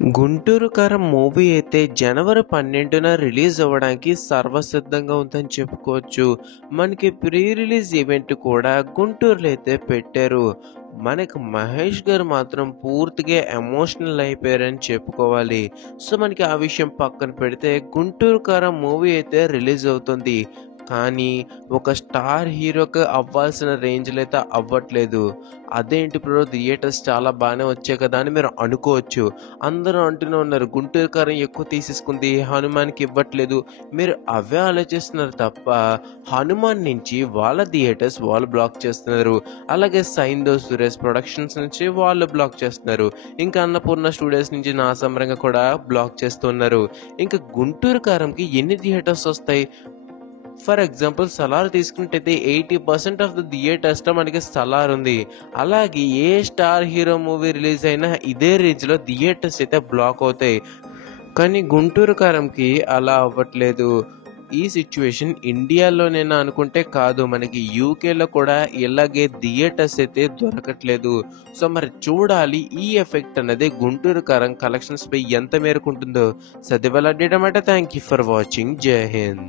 గుంటూరు కారం మూవీ అయితే జనవరి 12న రిలీజ్ అవ్వడానికి సర్వసిద్ధంగా ఉందని చెప్పుకోవచ్చు. మనకి ప్రీ రిలీజ్ ఈవెంట్ కూడా గుంటూరులో అయితే పెట్టారు. మనకి మహేష్ గారు మాత్రం పూర్తిగా ఎమోషనల్ అయిపోయారని చెప్పుకోవాలి. సో మనకి ఆ విషయం పక్కన పెడితే గుంటూరు కారం మూవీ అయితే రిలీజ్ అవుతుంది. కానీ ఒక స్టార్ హీరోకి అవ్వాల్సిన రేంజ్లో అయితే అవ్వట్లేదు. అదేంటి బ్రో, థియేటర్స్ చాలా బాగానే వచ్చాయి కదా అని మీరు అనుకోవచ్చు. అందరూ అంటూనే ఉన్నారు గుంటూరు కారం ఎక్కువ తీసేసుకుంది, హనుమాన్కి ఇవ్వట్లేదు. మీరు అవే ఆలోచిస్తున్నారు తప్ప హనుమాన్ నుంచి వాళ్ళ థియేటర్స్ వాళ్ళు బ్లాక్ చేస్తున్నారు. అలాగే సైందో సురేష్ ప్రొడక్షన్స్ నుంచి వాళ్ళు బ్లాక్ చేస్తున్నారు. ఇంకా అన్నపూర్ణ స్టూడియోస్ నుంచి నాసంబరంగా కూడా బ్లాక్ చేస్తున్నారు. ఇంకా గుంటూరు కారంకి ఎన్ని థియేటర్స్ వస్తాయి? ఫర్ ఎగ్జాంపుల్ సలార్ తీసుకుంటే 80% ఆఫ్ ద థియేటర్స్లో మనకి సలార్ ఉంది. అలాగే ఏ స్టార్ హీరో మూవీ రిలీజ్ అయినా ఇదే రేంజ్లో థియేటర్స్ అయితే బ్లాక్ అవుతాయి. కానీ గుంటూరు కారంకి అలా అవ్వట్లేదు. ఈ సిచ్యువేషన్ ఇండియాలోనేనా అనుకుంటే కాదు, మనకి యూకేలో కూడా ఇలాగే థియేటర్స్ అయితే దొరకట్లేదు. సో మరి చూడాలి ఈ ఎఫెక్ట్ అనేది గుంటూరు కారం కలెక్షన్స్ పై ఎంత మేరకు ఉంటుందో. సదివల్ అడ్డేటమాట. Thank you for watching. జై హింద్.